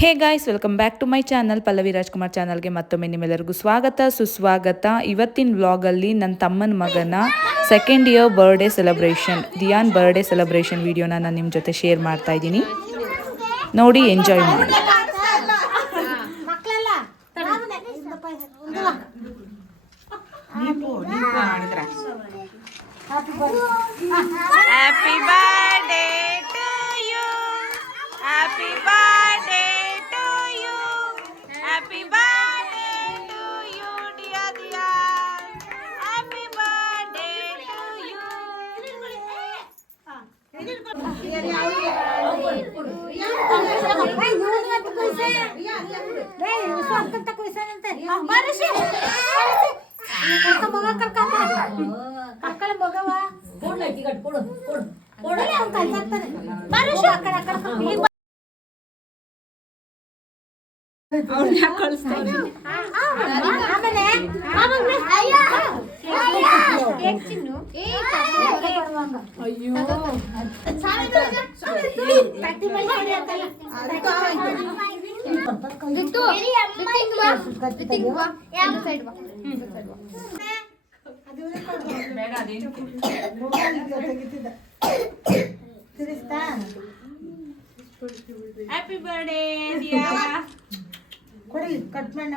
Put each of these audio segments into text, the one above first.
Hey guys, welcome back to my channel. Pallavi Rajkumar ಚಾನಲ್ಗೆ ಮತ್ತೊಮ್ಮೆ ನಿಮ್ಮೆಲ್ಲರಿಗೂ ಸ್ವಾಗತ ಸುಸ್ವಾಗತ. ಇವತ್ತಿನ ವ್ಲಾಗಲ್ಲಿ ನನ್ನ ತಮ್ಮನ ಮಗನ second year birthday celebration, Dhiyan birthday celebration ವಿಡಿಯೋನ ನಾನು ನಿಮ್ಮ ಜೊತೆ ಶೇರ್ ಮಾಡ್ತಾ ಇದ್ದೀನಿ. ನೋಡಿ, ಎಂಜಾಯ್ ಮಾಡಿ. Happy birthday to you. Happy birthday to you. Happy birthday to you, dear Diya. Happy birthday to you. Happy birthday, Diya. ಕೊಡಿ ಕಟ್ ಮಾಡಿ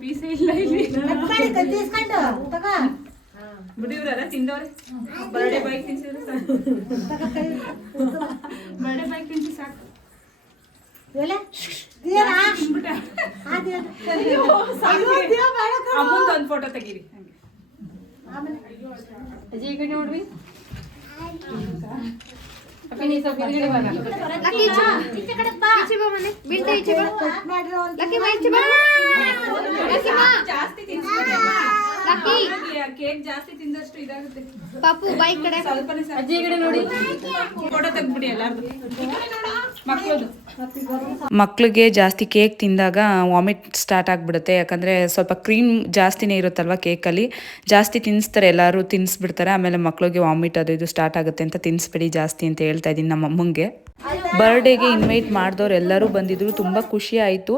ಪೀಸ್ ಇಲ್ಲ ಇಲ್ಲಿ. ಕಟ್ ಮಾಡಿ ಕತ್ತಿಸ್ಕೊಂಡು ತಗ ಬಿಡಿವ್ರಲ್ಲ ತಿಂದವ್ರೆ. ಬರ್ಡೇ ಬೈಕ್ ತಿನ್ಸಿದ್ರೆ ಸಾಕು. ಬರ್ಡೇ ಬೈಕ್ ತಿನ್ಸಿ ಸಾಕು. ಎಲೆ ದಿಯಾ ಬಿಟ್ಟ. ಆ ದಿಯಾ ಅಯ್ಯೋ ಸಾಕು. ದಿಯಾ ಮಾಡಕ ಅಮ್ಮಂದು ಒಂದು ಫೋಟೋ ತೆಗೀರಿ. ಆಮೇಲೆ ಅಜ್ಜಿ ಈ ಕಡೆ ನೋಡ್ರಿ. ಅಪ್ಪಿ ನೀ ಸ್ವಲ್ಪ ಈ ಕಡೆ ಬಾ. ಲಕ್ಕಿ ಈಚೆ ಕಡೆ ಬಾ ಈಚೆ ಬಾ ಮನೆ ಬಿಲ್ಟ ಈಚೆ ಬಾ ಕಟ್ ಮಾಡ್ರೋ ಲಕ್ಕಿ ಬಾ ಈಚೆ ಬಾ ಲಕ್ಕಿ ಬಾ ಜಾಸ್ತಿ ತಿನ್ಸ್ಬೇಡಿ ಅಮ್ಮ. ಲಕ್ಕಿ ಕೇಕ್ ಜಾಸ್ತಿ ತಿಂದಷ್ಟು ಇದಾಗುತ್ತೆ. ಪಾಪು ಬೈ ಕಡೆ ಸ್ವಲ್ಪನೇ ಸಾಕು. ಅಜ್ಜಿ ಈ ಕಡೆ ನೋಡಿ. ಫೋಟೋ ತೆಗ್ದ್ಬಿಡಿ ಎಲ್ಲಾರ್ದು. ಮಕ್ಕಳದು. ಮಕ್ಕಳಿಗೆ ಜಾಸ್ತಿ ಕೇಕ್ ತಿಂದಾಗ ವಾಮಿಟ್ ಸ್ಟಾರ್ಟ್ ಆಗಿಬಿಡುತ್ತೆ. ಯಾಕಂದರೆ ಸ್ವಲ್ಪ ಕ್ರೀಮ್ ಜಾಸ್ತಿನೇ ಇರುತ್ತಲ್ವ ಕೇಕಲ್ಲಿ, ಜಾಸ್ತಿ ತಿನ್ನಿಸ್ತಾರೆ, ಎಲ್ಲರೂ ತಿನ್ನಿಸ್ಬಿಡ್ತಾರೆ. ಆಮೇಲೆ ಮಕ್ಕಳಿಗೆ ವಾಮಿಟ್ ಅದು ಇದು ಸ್ಟಾರ್ಟ್ ಆಗುತ್ತೆ ಅಂತ ತಿನ್ನಿಸ್ಬೇಡಿ ಜಾಸ್ತಿ ಅಂತ ಹೇಳ್ತಾ ಇದ್ದೀನಿ ನಮ್ಮ ಅಮ್ಮಂಗೆ. ಬರ್ಡೇಗೆ ಇನ್ವೈಟ್ ಮಾಡಿದವ್ರು ಎಲ್ಲರೂ ಬಂದಿದ್ದರು. ತುಂಬ ಖುಷಿ ಆಯಿತು.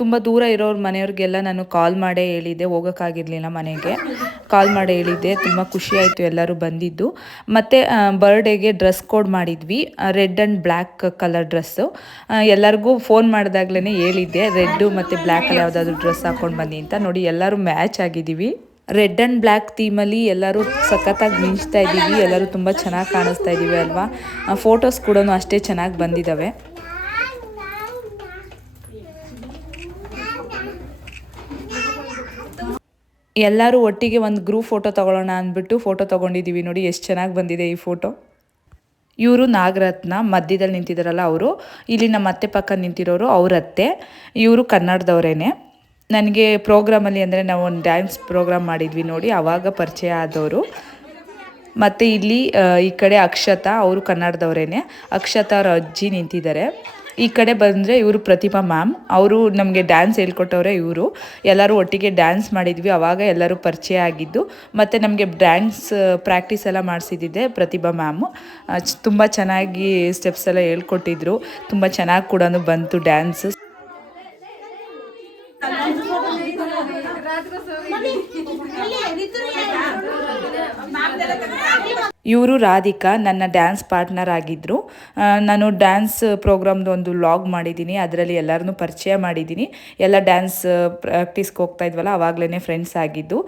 ತುಂಬ ದೂರ ಇರೋರು ಮನೆಯವ್ರಿಗೆಲ್ಲ ನಾನು ಕಾಲ್ ಮಾಡೇ ಹೇಳಿದ್ದೆ, ಹೋಗೋಕ್ಕಾಗಿರಲಿಲ್ಲ ಮನೆಗೆ. ಕಾಲ್ ಮಾಡಿ ಹೇಳಿದ್ದೆ. ತುಂಬ ಖುಷಿ ಆಯಿತು ಎಲ್ಲರೂ ಬಂದಿದ್ದು. ಮತ್ತು ಬರ್ಡೇಗೆ ಡ್ರೆಸ್ ಕೋಡ್ ಮಾಡಿದ್ವಿ, red and black colour dress. ಎಲ್ಲರಿಗೂ ಫೋನ್ ಮಾಡಿದಾಗ್ಲೇ ಹೇಳಿದ್ದೆ, ರೆಡ್ಡು ಮತ್ತು ಬ್ಲ್ಯಾಕಲ್ಲಿ ಯಾವುದಾದ್ರೂ ಡ್ರೆಸ್ ಹಾಕ್ಕೊಂಡು ಬನ್ನಿ ಅಂತ. ನೋಡಿ, ಎಲ್ಲರೂ ಮ್ಯಾಚ್ ಆಗಿದ್ದೀವಿ. ರೆಡ್ ಆ್ಯಂಡ್ ಬ್ಲ್ಯಾಕ್ ಥೀಮಲ್ಲಿ ಎಲ್ಲರೂ ಸಖತ್ತಾಗಿ ಮಿಂಚ್ತಾ ಇದ್ದೀವಿ. ಎಲ್ಲರೂ ತುಂಬ ಚೆನ್ನಾಗಿ ಕಾಣಿಸ್ತಾ ಇದ್ದೀವಿ ಅಲ್ವಾ. ಫೋಟೋಸ್ ಕೂಡ ಅಷ್ಟೇ ಚೆನ್ನಾಗಿ ಬಂದಿದ್ದಾವೆ. ಎಲ್ಲರೂ ಒಟ್ಟಿಗೆ ಒಂದು ಗ್ರೂಪ್ ಫೋಟೋ ತೊಗೊಳ್ಳೋಣ ಅಂದ್ಬಿಟ್ಟು ಫೋಟೋ ತೊಗೊಂಡಿದ್ದೀವಿ. ನೋಡಿ ಎಷ್ಟು ಚೆನ್ನಾಗಿ ಬಂದಿದೆ ಈ ಫೋಟೋ. ಇವರು ನಾಗರತ್ನ, ಮಧ್ಯದಲ್ಲಿ ನಿಂತಿದ್ದಾರಲ್ಲ ಅವರು. ಇಲ್ಲಿ ನಮ್ಮ ಅತ್ತೆ ಪಕ್ಕ ನಿಂತಿರೋರು ಅವ್ರ ಅತ್ತೆ. ಇವರು ಕನ್ನಡದವರೇನೆ. ನನಗೆ ಪ್ರೋಗ್ರಾಮಲ್ಲಿ ಅಂದರೆ ನಾವು ಒಂದು ಡ್ಯಾನ್ಸ್ ಪ್ರೋಗ್ರಾಮ್ ಮಾಡಿದ್ವಿ ನೋಡಿ, ಆವಾಗ ಪರಿಚಯ ಆದವರು. ಮತ್ತು ಇಲ್ಲಿ ಈ ಕಡೆ ಅಕ್ಷತಾ, ಅವರು ಕನ್ನಡದವರೇನೆ. ಅಕ್ಷತಾ ಅವ್ರ ಅಜ್ಜಿ ನಿಂತಿದ್ದಾರೆ. ಈ ಕಡೆ ಬಂದರೆ ಇವರು ಪ್ರತಿಭಾ ಮ್ಯಾಮ್, ಅವರು ನಮಗೆ ಡ್ಯಾನ್ಸ್ ಹೇಳ್ಕೊಟ್ಟವ್ರೆ. ಇವರು ಎಲ್ಲರೂ ಒಟ್ಟಿಗೆ ಡ್ಯಾನ್ಸ್ ಮಾಡಿದ್ವಿ, ಆವಾಗ ಎಲ್ಲರೂ ಪರಿಚಯ ಆಗಿದ್ದು. ಮತ್ತು ನಮಗೆ ಡ್ಯಾನ್ಸ್ ಪ್ರಾಕ್ಟೀಸ್ ಎಲ್ಲ ಮಾಡಿಸಿದ್ದೆ ಪ್ರತಿಭಾ ಮ್ಯಾಮು. ತುಂಬ ಚೆನ್ನಾಗಿ ಸ್ಟೆಪ್ಸ್ ಎಲ್ಲ ಹೇಳ್ಕೊಟ್ಟಿದ್ರು. ತುಂಬ ಚೆನ್ನಾಗಿ ಕೂಡ ಬಂತು ಡ್ಯಾನ್ಸ್. ಇವರು ರಾಧಿಕಾ, ನನ್ನ ಡ್ಯಾನ್ಸ್ ಪಾರ್ಟ್ನರ್ ಆಗಿದ್ದರು. ನಾನು ಡ್ಯಾನ್ಸ್ ಪ್ರೋಗ್ರಾಮ್ದು ಒಂದು ವ್ಲಾಗ್ ಮಾಡಿದ್ದೀನಿ, ಅದರಲ್ಲಿ ಎಲ್ಲರನ್ನೂ ಪರಿಚಯ ಮಾಡಿದ್ದೀನಿ. ಎಲ್ಲ ಡ್ಯಾನ್ಸ್ ಪ್ರಾಕ್ಟೀಸ್ಗೆ ಹೋಗ್ತಾ ಇದ್ವಲ್ಲ, ಆವಾಗಲೇ ಫ್ರೆಂಡ್ಸ್ ಆಗಿದ್ದು.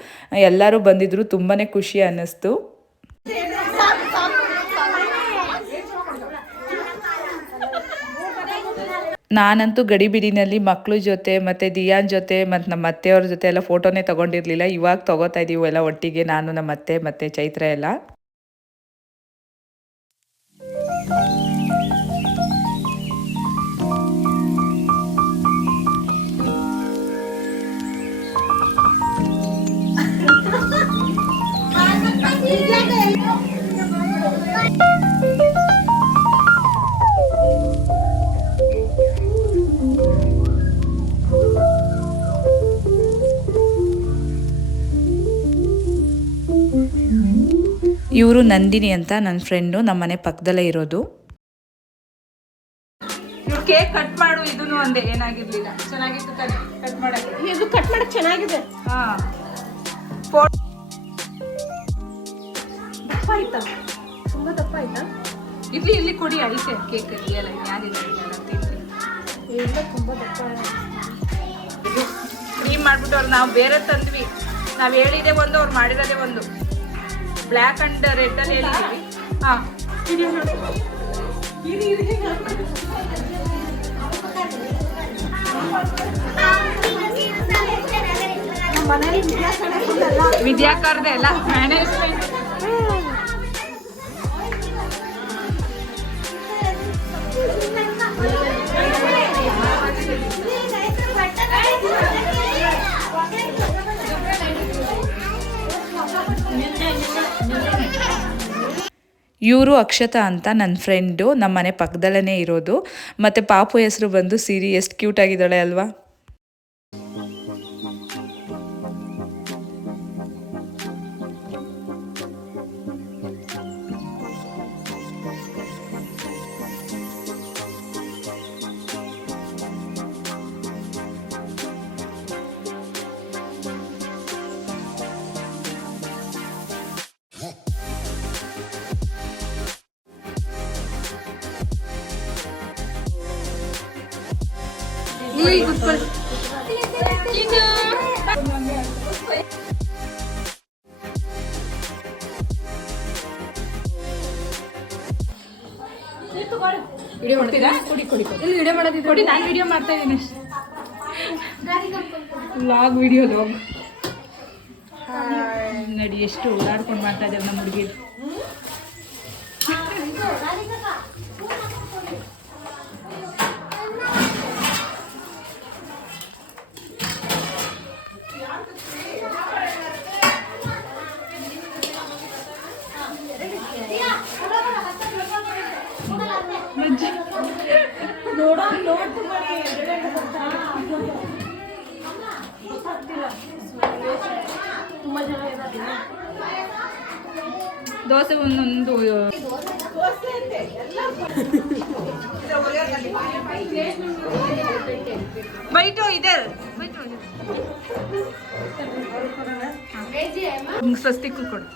ಎಲ್ಲರೂ ಬಂದಿದ್ದರು, ತುಂಬಾ ಖುಷಿ ಅನ್ನಿಸ್ತು. ನಾನಂತೂ ಗಡಿಬಿಡಿನಲ್ಲಿ ಮಕ್ಕಳ ಜೊತೆ ಮತ್ತು ದಿಯಾನ್ ಜೊತೆ ಮತ್ತು ನಮ್ಮ ಅತ್ತೆಯವ್ರ ಜೊತೆ ಎಲ್ಲ ಫೋಟೋನೇ ತೊಗೊಂಡಿರಲಿಲ್ಲ. ಇವಾಗ ತೊಗೋತಾ ಇದ್ದೀವಿ ಎಲ್ಲ ಒಟ್ಟಿಗೆ, ನಾನು ನಮ್ಮ ಅತ್ತೆ ಮತ್ತು ಚೈತ್ರ ಎಲ್ಲ. ಇವರು ನಂದಿನಿ ಅಂತ ನನ್ನ ಫ್ರೆಂಡು, ನಮ್ಮ ಮನೆ ಪಕ್ಕದಲ್ಲೇ ಇರೋದು. ಕೇಕ್ ಕಟ್ ಮಾಡು ಇದನ್ನು ಒಂದೇ ಏನಾಗಿರ್ಲಿಲ್ಲ ಚೆನ್ನಾಗಿತ್ತು ಕಟ್ ಮಾಡಕ್ಕೆ ಇದು ಕಟ್ ಮಾಡಕ್ ಚೆನ್ನಾಗಿದೆ. ಹಾ ದಪ್ಪ ಆಯ್ತಾ? ತುಂಬಾ ದಪ್ಪ ಆಯ್ತಾ? ಇಲ್ಲಿ ಕೊಡಿ ಐತೆ ಕೇಕ್ ಇದೆಯಲ್ಲ ಯಾರಿಲ್ಲ ಇಲ್ಲ ತುಂಬಾ ದಪ್ಪ. ಕ್ರೀಮ್ ಮಾಡ್ಬಿಟ್ಟು ಅವ್ರು ನಾವು ಬೇರೆ ತಂದ್ವಿ. ನಾವು ಹೇಳಿದೆ ಒಂದು ಅವ್ರು ಮಾಡಿರೋದೇ ಒಂದು. ಬ್ಲ್ಯಾಕ್ ಅಂಡ್ ರೆಡ್ ಅಲ್ಲಿ ಹೇಳಿದ್ವಿ. ಹಾ ವಿದ್ಯಾಕಾರದ ಎಲ್ಲ ಮ್ಯಾನೇಜ್ಮೆಂಟ್. ಇವರು ಅಕ್ಷತಾ ಅಂತ ನನ್ನ ಫ್ರೆಂಡು, ನಮ್ಮ ಮನೆ ಪಕ್ಕದಲ್ಲೇ ಇರೋದು. ಮತ್ತು ಪಾಪು ಹೆಸರು ಬಂದು ಸಿರಿ. ಎಷ್ಟು ಕ್ಯೂಟ್ ಆಗಿದ್ದಾಳೆ ಅಲ್ವಾ. ವಿಡಿಯೋ ಮಾಡ್ತೀರಾ? ಇಲ್ಲಿ ವಿಡಿಯೋ ಮಾಡೋದಿದೆ. ಕೊಡಿ, ನಾನು ವಿಡಿಯೋ ಮಾಡ್ತಾ ಇದ್ದೀನಿ. ವ್ಲಾಗ್ ವಿಡಿಯೋ ಲಾಗ್ ನೋಡಿ ಎಷ್ಟು ಓಡಾಡ್ಕೊಂಡು ಮಾಡ್ತಾ ಇದ್ದಾರೆ ನಮ್ಮ ಹುಡುಗಿ. ದೋಸೆ ಒಂದೊಂದು ಬೈಟು ಇದೆ. ಸ್ವಸ್ತಿಕ್ ಕೊಡು.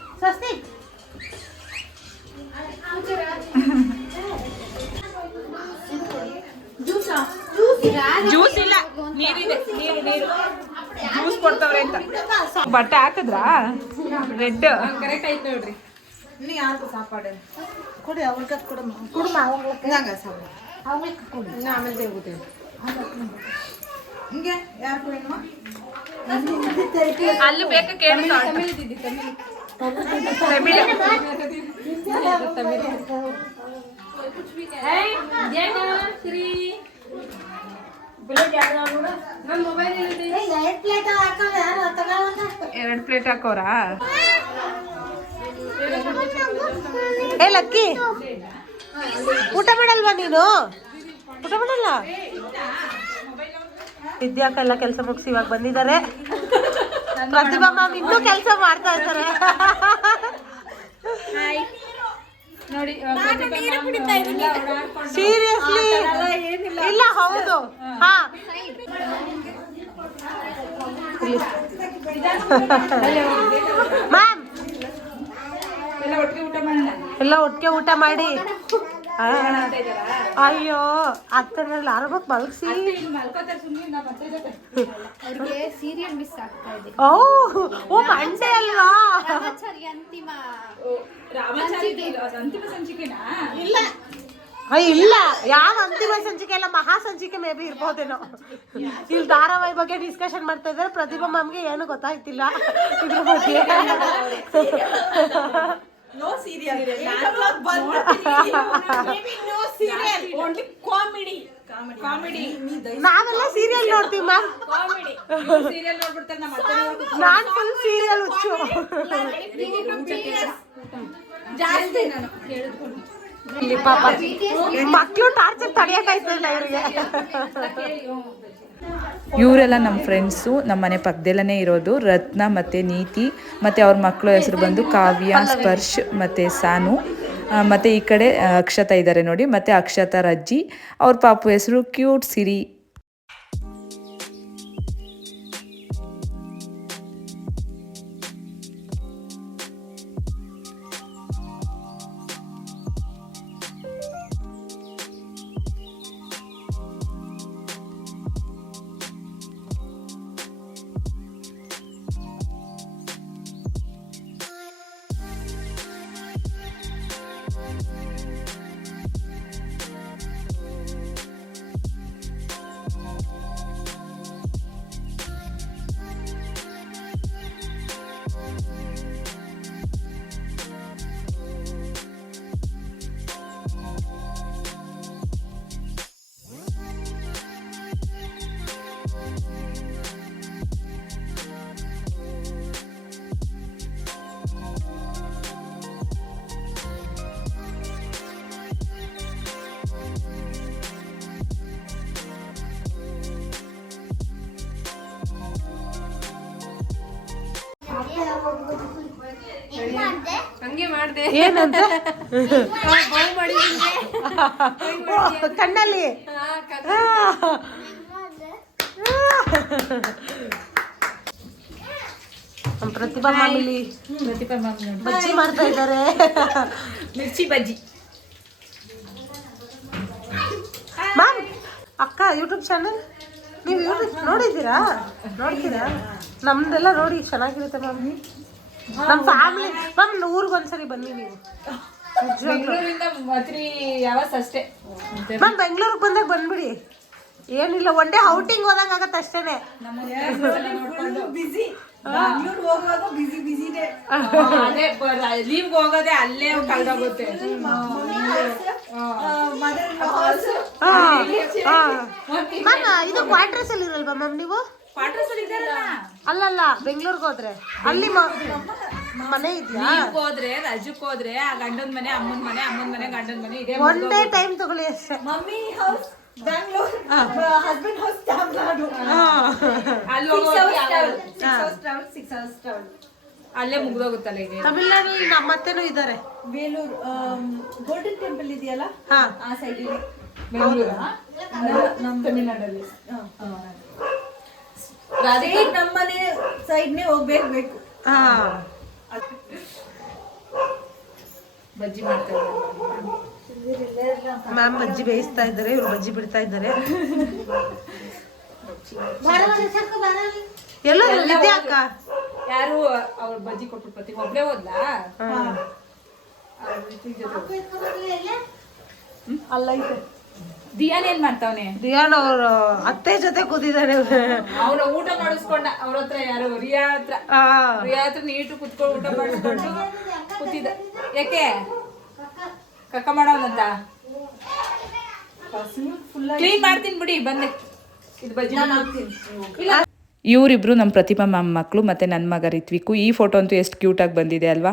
ಜ್ಯೂಸ್ ಇಲ್ಲ, ನೀರಿದೆ. ನೀರು ಜ್ಯೂಸ್ ಕೊಡ್ತಾವ್ರೆ ಅಂತ. ಬಟ್ಟೆ ಹಾಕಿದ್ರಾ? ರೆಡ್ ಕರೆಕ್ಟ್ ಆಯ್ತು ನೋಡ್ರಿ. நீ யாருக்கு சாப்பாடு கொடு, அவங்களுக்கு கொடுமா கொடுமா அவங்களுக்கு இந்தாங்க சாப்பிடு, அவங்களுக்கு கொடு. நான் அமைதியே ஊற்றுறேன். இங்கே யாருக்கு வேணுமா? ಅಲ್ಲಿ ಬೇಕಾ ಕೇಳಿ. ಎರಡು ಪ್ಲೇಟ್ ಹಾಕೋರಾ? ಏ ಲಕ್ಕಿ, ಊಟ ಮಾಡಲ್ವಾ ನೀನು? ಊಟ ಮಾಡಲ್ಲ? ವಿದ್ಯಾಕೆಲ್ಲ ಕೆಲಸ ಮುಗಿಸಿ ಇವಾಗ ಬಂದಿದ್ದಾರೆ. ಪ್ರತಿಭಾ ಮ್ಯಾಮ್ ಇನ್ನೂ ಕೆಲಸ ಮಾಡ್ತಾ ಇದ್ದಾರೆ. ನೋಡಿ ಸೀರಿಯಸ್ಲಿ ಇಲ್ಲ, ಹೌದು. ಹಾ ಮ್ಯಾಮ್ ಎಲ್ಲ ಒಟ್ಟಿಗೆ ಊಟ ಮಾಡಿ. ಅಯ್ಯೋ ಅತ್ತನಲ್ಲಿ ಆರಾಮಾಗಿ ಮಲಗಿಸಿ. ಅವ್ರಿಗೆ ಸೀರಿಯಲ್ ಮಿಸ್ ಆಗ್ತಾ ಇದೆ. ಓ ಮಂಡೆ ಅಲ್ವಾ? ಅಂತಿಮ ಸಂಚಿಕೆನಾ? ಇಲ್ಲ, ಯಾವ ಅಂತಿಮ ಸಂಚಿಕೆ ಎಲ್ಲ, ಮಹಾ ಸಂಚಿಕೆ ಮೇ ಬಿ ಇರ್ಬೋದೇನೋ. ಇಲ್ಲಿ ಧಾರಾವಾಹಿ ಬಗ್ಗೆ ಡಿಸ್ಕಷನ್ ಮಾಡ್ತಾ ಇದ್ದಾರೆ. ಪ್ರತಿಭಾ ಮ್ಯಾಮ್ಗೆ ಏನು ಗೊತ್ತಾಗ್ತಿಲ್ಲ ಇದ್ರ ಬಗ್ಗೆ. No serial. Only comedy. ನಾವೆಲ್ಲ ಸೀರಿಯಲ್ ನೋಡ್ತೀವಿ ಮ್ಯಾಮ್. ಸೀರಿಯಲ್ ನೋಡ್ಬಿಡ್ತಾರೆ ನಮ್ಮ ನಾನ್ ಫುಲ್ ಸೀರಿಯಲ್ ಹುಚ್ಚು. ಜಾಸ್ತಿ ನಾನು ಇಲ್ಲಿ ಪಾಪ ಮಕ್ಕಳು ಟಾರ್ಚರ್ ತಡೆಯಕ್ಕಾಯ್ತಿಲ್ಲ ಇವರಿಗೆ. ಇವರೆಲ್ಲ ನಮ್ಮ ಫ್ರೆಂಡ್ಸು, ನಮ್ಮ ಮನೆ ಪಕ್ಕದಲ್ಲೇ ಇರೋದು. ರತ್ನ ಮತ್ತು ನೀತಿ ಮತ್ತು ಅವ್ರ ಮಕ್ಕಳ ಹೆಸರು ಬಂದು ಕಾವ್ಯ, ಸ್ಪರ್ಶ್ ಮತ್ತು ಸಾನು. ಮತ್ತು ಈ ಕಡೆ ಅಕ್ಷತಾ ಇದ್ದಾರೆ ನೋಡಿ, ಮತ್ತು ಅಕ್ಷತಾರ ಅಜ್ಜಿ, ಅವ್ರ ಪಾಪು ಹೆಸರು ಕ್ಯೂಟ್ ಸಿರಿ. ಹಂಗೆ ಮಾಡ್ದೆ. ಏನಂತ ಕಣ್ಣಲ್ಲಿ ನಮ್ಮ ಪ್ರತಿಭಾ ಮಾಮಿಲಿ ಬಜ್ಜಿ ಮಾಡ್ತಾ ಇದ್ದಾರೆ. ಮಿರ್ಚಿ ಬಜ್ಜಿ. ಮ್ಯಾಮ್ ಅಕ್ಕ ಯೂಟ್ಯೂಬ್ ಚಾನಲ್ ನೀವು ಯೂಟ್ಯೂಬ್ ನೋಡಿದ್ದೀರಾ? ನೋಡ್ತೀರಾ? ನಮ್ದೆಲ್ಲ ನೋಡಿ ಚೆನ್ನಾಗಿರುತ್ತೆ ಮ್ಯಾಮ್. ನಮ್ಮ ಫ್ಯಾಮಿಲಿ ಮ್ಯಾಮ್ ಊರಿಗೆ ಒಂದ್ಸರಿ ಬನ್ನಿ ನೀವು. ಬೆಂಗಳೂರಿಂದ 3 hours ಅಷ್ಟೇ. ಮ್ಯಾಮ್ ಬೆಂಗಳೂರಿಗೆ ಬಂದಾಗ ಬಂದ್ಬಿಡಿ, ಏನಿಲ್ಲ ಒನ್ ಡೇ ಔಟಿಂಗ್ ಹೋದಂಗೆ ಆಗತ್ತೆ ಅಷ್ಟೇನೆ. ಅದೇ ಲೀವ್ಗೆ ಹೋಗೋದೇ ಅಲ್ಲೇ ಕಳೆದೋಗುತ್ತೆ. ಮ್ಯಾಮ್ ಇದು ಕ್ವಾರ್ಟರ್ಸ್ ಅಲ್ಲಿ ಇರಲ್ವಾ ಮ್ಯಾಮ್ ನೀವು? ಅಲ್ಲಲ್ಲ ಬೆಂಗಳೂರಿಗೆ ಹೋದ್ರೆ ಅಲ್ಲಿ ಮನೆ ಇದೆಯಾ? ಹೋದ್ರೆ ರಜಕ್ಕೆ ಹೋದ್ರೆ ಆ ಗಂಡನ ಮನೆ ಅಮ್ಮನ ಮನೆ, ಅಮ್ಮನ ಮನೆ ಗಂಡನ ಮನೆ ಇದೆ. ಒನ್ ಡೇ ಟೈಮ್ ತಗೊಳ್ಳಿ ಅಷ್ಟೇ. Mummy house Bangalore, husband house Tamil Nadu. ಅಲ್ಲಿ 6 hours travel. ಅಲ್ಲೇ ಮುಗ್ದೋಗುತ್ತಲ್ಲ ಈಗ. ತಮಿಳ್ನಾಡಲ್ಲಿ ನಮ್ಮ ಅತ್ತೆನೂ ಇದ್ದಾರೆ. ಬೇಲೂರು ಗೋಲ್ಡನ್ ಟೆಂಪಲ್ ಇದೆಯಲ್ಲ ಹಾ ಆ ಸೈಡ್ ಇದೆ. ಬೆಂಗಳೂರು ನಮ್ಮ ತಮಿಳ್ನಾಡಲ್ಲಿ ನಮ್ಮನೆ ಸೈಡ್ನೇ ಹೋಗ್ಬೇಕು. ಹಾ ಬಜ್ಜಿ ಮಾಡ್ತಾರೆ ಮ್ಯಾಮ್. ಬಜ್ಜಿ ಬೇಯಿಸ್ತಾ ಇದ್ದಾರೆ, ಇವ್ರು ಬಜ್ಜಿ ಬಿಡ್ತಾ ಇದ್ದಾರೆ. ಎಲ್ಲ ವಿದ್ಯಾ ಅಕ್ಕ ಯಾರು ಅವ್ರ ಬಜ್ಜಿ ಕೊಟ್ಬಿಟ್ಟು ಪ್ರತಿ ಒಬ್ಳೆ ಹೋದ್ಲಾ? ಅಲ್ಲ ಇದೆ. ದಿಯಾನ್ ಏನ್ ಮಾಡ್ತಾವನೆ? ದಿಯಾನ್ ಅವ್ರ ಅತ್ತೆ ಜೊತೆ ಕೂತಿದ್ದಾನೆ. ಅವ್ರ ಊಟ ಮಾಡಿಸ್ಕೊಂಡ ಅವ್ರ ಹತ್ರ, ಯಾರು ರಿಯಾ ಹತ್ರ ನೀಟು ಕುತ್ಕೊಂಡು ಊಟ ಮಾಡಿಸ್ಕೊಂಡು ಕೂತಿದ್ದ. ಯಾಕೆ ಕಕ್ಕ ಮಾಡೋನಂತ? ಕ್ಲೀನ್ ಮಾಡ್ತೀನಿ ಬಿಡಿ, ಬಂದೆ. ಇದು ಬಜ್ಜಿ ಇಲ್ಲ. ಇವರಿಬ್ರು ನಮ್ಮ ಪ್ರತಿಭಾ ಮ್ಯಾಮ್ ಮಕ್ಕಳು, ಮತ್ತು ನನ್ನ ಮಗ ರಿತ್ವಿಕು. ಈ ಫೋಟೋ ಅಂತೂ ಎಷ್ಟು ಕ್ಯೂಟಾಗಿ ಬಂದಿದೆ ಅಲ್ವಾ?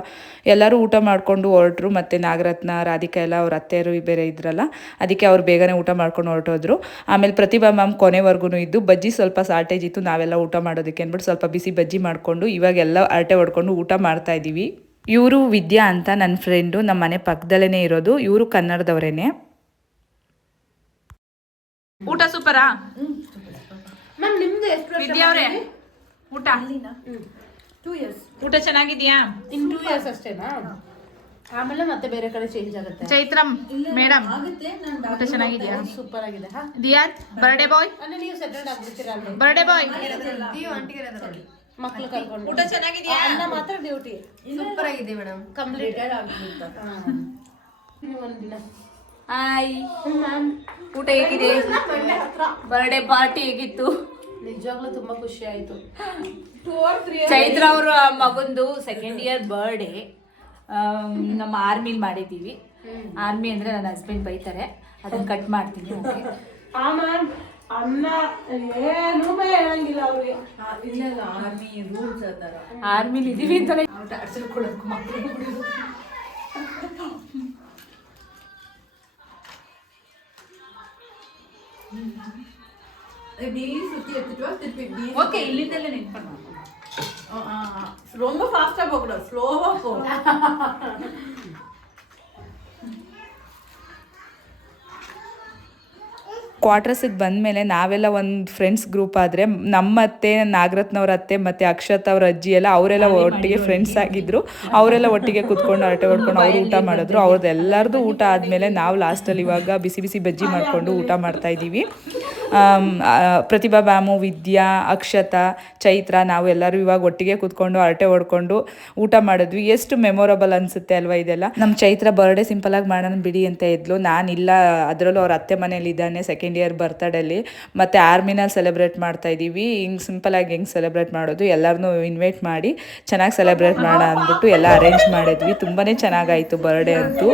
ಎಲ್ಲರೂ ಊಟ ಮಾಡಿಕೊಂಡು ಹೊರಟ್ರು, ಮತ್ತು ನಾಗರತ್ನ, ರಾಧಿಕಾ ಎಲ್ಲ ಅವ್ರ ಅತ್ತೆಯರು ಬೇರೆ ಇದ್ರಲ್ಲ, ಅದಕ್ಕೆ ಅವ್ರು ಬೇಗನೆ ಊಟ ಮಾಡ್ಕೊಂಡು ಹೊರಟೋದ್ರು. ಆಮೇಲೆ ಪ್ರತಿಭಾ ಮ್ಯಾಮ್ ಕೊನೆವರೆಗೂ ಇದ್ದು, ಬಜ್ಜಿ ಸ್ವಲ್ಪ ಶಾರ್ಟೇಜ್ ಇತ್ತು, ನಾವೆಲ್ಲ ಊಟ ಮಾಡೋದಕ್ಕೆ ಅಂದ್ಬಿಟ್ಟು ಸ್ವಲ್ಪ ಬಿಸಿ ಬಜ್ಜಿ ಮಾಡಿಕೊಂಡು ಇವಾಗೆಲ್ಲ ಅರಟೆ ಹೊಡ್ಕೊಂಡು ಊಟ ಮಾಡ್ತಾ ಇದ್ದೀವಿ. ಇವರು ವಿದ್ಯಾ ಅಂತ ನನ್ನ ಫ್ರೆಂಡು, ನಮ್ಮ ಮನೆ ಪಕ್ಕದಲ್ಲೇ ಇರೋದು. ಇವರು ಕನ್ನಡದವರೇನೆ. ಊಟ ಸೂಪರಾ ಮ್ಯಾಮ್? ನಿಮ್ದು ಎಷ್ಟು ವಿದ್ಯಾ ಅವರೇ ಊಟ? 2 years. ಊಟ ಚೆನ್ನಾಗಿದ್ಯಾ? ಇನ್ 2 years ಅಷ್ಟೇನಾ? ಆಮೇಲೆ ಮತ್ತೆ ಬೇರೆ ಕಡೆ ಚೇಂಜ್ ಆಗುತ್ತೆ. ಚೈತ್ರಂ ಮೇಡಮ್ ಆಗುತ್ತೆ. ನಾನು ಊಟ ಚೆನ್ನಾಗಿದ್ಯಾ? ಸೂಪರ್ ಆಗಿದೆ. ಹಾ ದಿಯಾನ್ ಬರ್ಡೇ ಬಾಯ್, ಅಂದ್ರೆ ನೀವು ಸೆಟಲ್ಡ್ ಆಗ್ಬಿಡ್ತೀರಾ ಅಲ್ಲಿ ಬರ್ಡೇ ಬಾಯ್. ಮಕ್ಳು ಕರ್ಕೊಂಡು. ಊಟ ಚೆನ್ನಾಗಿದ್ಯಾ? ಅನ್ನ ಮಾತ್ರ ಡ್ಯೂಟಿ. ಸೂಪರ್ ಆಗಿದೆ ಮೇಡಮ್. ಕಂಪ್ಲೀಟೆಡ್ ಆಗ್ಬಿಡುತ್ತೆ. ಒಂದಿನ ಹಾಯ್ ಊಟ ಹೇಗಿದೆ? ಬರ್ಡೇ ಪಾರ್ಟಿ ಹೇಗಿತ್ತು? ನಿಜವಾಗ್ಲೂ ತುಂಬಾ ಖುಷಿ ಆಯ್ತು. ಚೈತ್ರ ಅವ್ರ ಮಗಂದು 2nd year ಬರ್ಡೇ ನಮ್ಮ ಆರ್ಮಿಲಿ ಮಾಡಿದ್ದೀವಿ. ಆರ್ಮಿ ಅಂದ್ರೆ ನನ್ನ ಹಸ್ಬೆಂಡ್ ಬೈತಾರೆ, ಅದನ್ನ ಕಟ್ ಮಾಡ್ತೀನಿ. ಅನ್ನ ಏನು ಹೇಳಂಗಿಲ್ಲ ಅವ್ರಿಗೆ. ಆರ್ಮಿ ರೂಲ್ಸ್ ಆ ಥರ. ಆರ್ಮಿಲಿ ಇದೀವಿ ಅಂತಾನೆ ஓகே இಲ್ಲಿಂದಲೇ ನಿಂತ್ಕೊಂಡು ரொம்ப ஃபாஸ்டா போக கூடாது, ஸ்லோவா போ. ಕ್ವಾರ್ಟರ್ಸಿಗೆ ಬಂದಮೇಲೆ ನಾವೆಲ್ಲ ಒಂದು ಫ್ರೆಂಡ್ಸ್ ಗ್ರೂಪ್ ಆದರೆ ನಮ್ಮ ಅತ್ತೆ, ನಾಗರತ್ನವ್ರ ಅತ್ತೆ ಮತ್ತು ಅಕ್ಷತ್ ಅವ್ರ ಅಜ್ಜಿ ಎಲ್ಲ ಅವರೆಲ್ಲ ಒಟ್ಟಿಗೆ ಫ್ರೆಂಡ್ಸ್ ಆಗಿದ್ರು. ಅವರೆಲ್ಲ ಒಟ್ಟಿಗೆ ಕುತ್ಕೊಂಡು ಹರಟೆ ಹೊಡ್ಕೊಂಡು ಅವ್ರು ಊಟ ಮಾಡಿದ್ರು. ಅವ್ರದ್ದು ಎಲ್ಲರದು ಊಟ ಆದಮೇಲೆ ನಾವು ಲಾಸ್ಟಲ್ಲಿ ಇವಾಗ ಬಿಸಿ ಬಿಸಿ ಬಜ್ಜಿ ಮಾಡಿಕೊಂಡು ಊಟ ಮಾಡ್ತಾಯಿದ್ದೀವಿ. ಪ್ರತಿಭಾ ಮ್ಯಾಮು, ವಿದ್ಯಾ, ಅಕ್ಷತಾ, ಚೈತ್ರ ನಾವು ಎಲ್ಲರೂ ಇವಾಗ ಒಟ್ಟಿಗೆ ಕೂತ್ಕೊಂಡು ಹರಟೆ ಹೊಡ್ಕೊಂಡು ಊಟ ಮಾಡಿದ್ವಿ. ಎಷ್ಟು ಮೆಮೊರಬಲ್ ಅನಿಸುತ್ತೆ ಅಲ್ವಾ ಇದೆಲ್ಲ. ನಮ್ಮ ಚೈತ್ರ ಬರ್ಡೇ ಸಿಂಪಲಾಗಿ ಮಾಡೋಣ ಬಿಡಿ ಅಂತ ಇದ್ಲು. ನಾನಿಲ್ಲ, ಅದರಲ್ಲೂ ಅವ್ರ ಅತ್ತೆ ಮನೇಲಿ ಇದ್ದಾನೆ, ಸೆಕೆಂಡ್ ಇಯರ್ ಬರ್ತಡೇಲಿ, ಮತ್ತು ಆರ್ಮಿನಲ್ಲಿ ಸೆಲೆಬ್ರೇಟ್ ಮಾಡ್ತಾ ಇದ್ದೀವಿ. ಹಿಂಗೆ ಸಿಂಪಲಾಗಿ ಹೆಂಗೆ ಸೆಲೆಬ್ರೇಟ್ ಮಾಡೋದು, ಎಲ್ಲರನ್ನೂ ಇನ್ವೈಟ್ ಮಾಡಿ ಚೆನ್ನಾಗಿ ಸೆಲೆಬ್ರೇಟ್ ಮಾಡೋಣ ಅಂದ್ಬಿಟ್ಟು ಎಲ್ಲ ಅರೇಂಜ್ ಮಾಡಿದ್ವಿ. ತುಂಬಾ ಚೆನ್ನಾಗಾಯಿತು ಬರ್ಡೇ ಅಂತೂ.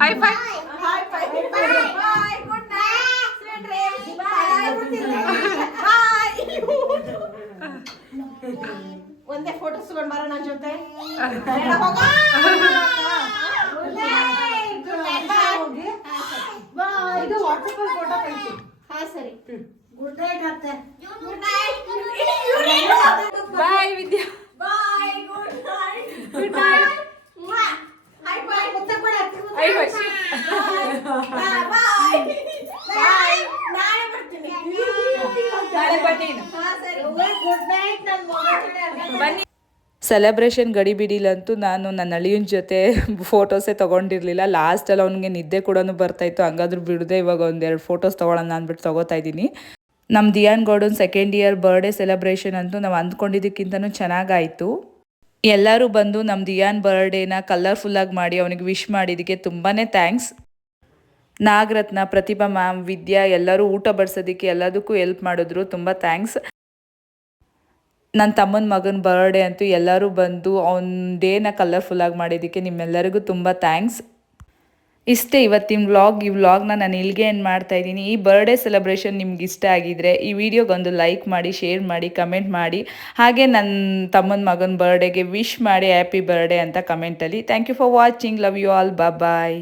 High five. ಒಂದೇ ಫೋಟೋ ತಗೊಂಡ್ ಬರೋಣ ನನ್ನ ಜೊತೆ. ಇದು ವಾಟ್ಸಪ್ ಅಲ್ಲಿ ಫೋಟೋ ಕಳಿಸಿ. ಹಾ ಸರಿ. ಗುಡ್ ನೈಟ್ ಅತ್ತೆ. Good night. Bye Vidya. Bye. Good night. Good night. Hi bye. ಮುತ್ತ ಕೊಡ. Hi bye. ಬಾಯ್. ಬಾಯ್. ನಾಳೆ ಬರ್ತೀನಿ. ನಾಳೆ ಬನ್ನಿ. ಹಾ ಸರಿ. ಗುಡ್ ನೈಟ್ ನನ್ನ ಮಗ. ಬನ್ನಿ. ಸೆಲೆಬ್ರೇಷನ್ ಗಡಿಬಿಡಿಲಂತೂ ನಾನು ನನ್ನ ಅಳಿಯನ ಜೊತೆ ಫೋಟೋಸೇ ತೊಗೊಂಡಿರಲಿಲ್ಲ. ಲಾಸ್ಟಲ್ಲಿ ಅವ್ನಿಗೆ ನಿದ್ದೆ ಕೂಡ ಬರ್ತಾಯಿತ್ತು. ಹಂಗಾದ್ರೂ ಬಿಡದೆ ಇವಾಗ ಒಂದೆರಡು ಫೋಟೋಸ್ ತೊಗೊಳ್ಳೋಣ ಅಂದ್ಬಿಟ್ಟು ತೊಗೋತಾ ಇದ್ದೀನಿ. ನಮ್ಮ Diyan ಗೌಡನ್ second year birthday celebration ಅಂತೂ ನಾವು ಅಂದ್ಕೊಂಡಿದ್ದಕ್ಕಿಂತನೂ ಚೆನ್ನಾಗಾಯಿತು. ಎಲ್ಲರೂ ಬಂದು ನಮ್ಮ ದಿಯಾನ್ ಬರ್ಡೇನ ಕಲರ್ಫುಲ್ಲಾಗಿ ಮಾಡಿ ಅವನಿಗೆ ವಿಶ್ ಮಾಡಿದ್ದಕ್ಕೆ ತುಂಬಾ ಥ್ಯಾಂಕ್ಸ್. ನಾಗರತ್ನ, ಪ್ರತಿಭಾ ಮ್ಯಾಮ್, ವಿದ್ಯಾ ಎಲ್ಲರೂ ಊಟ ಬಡಿಸೋದಕ್ಕೆ ಎಲ್ಲದಕ್ಕೂ ಹೆಲ್ಪ್ ಮಾಡಿದ್ರು. ತುಂಬ ಥ್ಯಾಂಕ್ಸ್. ನನ್ನ ತಮ್ಮನ ಮಗನ ಬರ್ಡೇ ಅಂತೂ ಎಲ್ಲರೂ ಬಂದು ಅವನ ಡೇನ ಕಲರ್ಫುಲ್ಲಾಗಿ ಮಾಡಿದ್ದಕ್ಕೆ ನಿಮ್ಮೆಲ್ಲರಿಗೂ ತುಂಬ ಥ್ಯಾಂಕ್ಸ್. ಇಷ್ಟೇ ಇವತ್ತಿನ ವ್ಲಾಗ್. ಈ ವ್ಲಾಗ್ನ ನಾನು ಇಲ್ಲಿಗೆ ಎಂಡ್ ಮಾಡ್ತಾಯಿದ್ದೀನಿ. ಈ ಬರ್ಡೇ ಸೆಲೆಬ್ರೇಷನ್ ನಿಮ್ಗೆ ಇಷ್ಟ ಆಗಿದ್ರೆ ಈ ವಿಡಿಯೋಗೊಂದು ಲೈಕ್ ಮಾಡಿ, ಶೇರ್ ಮಾಡಿ, ಕಮೆಂಟ್ ಮಾಡಿ. ಹಾಗೆ ನನ್ನ ತಮ್ಮನ ಮಗನ ಬರ್ಡೇಗೆ ವಿಶ್ ಮಾಡಿ ಹ್ಯಾಪಿ ಬರ್ಡೇ ಅಂತ ಕಮೆಂಟಲ್ಲಿ. Thank you for watching. Love you all. Bye.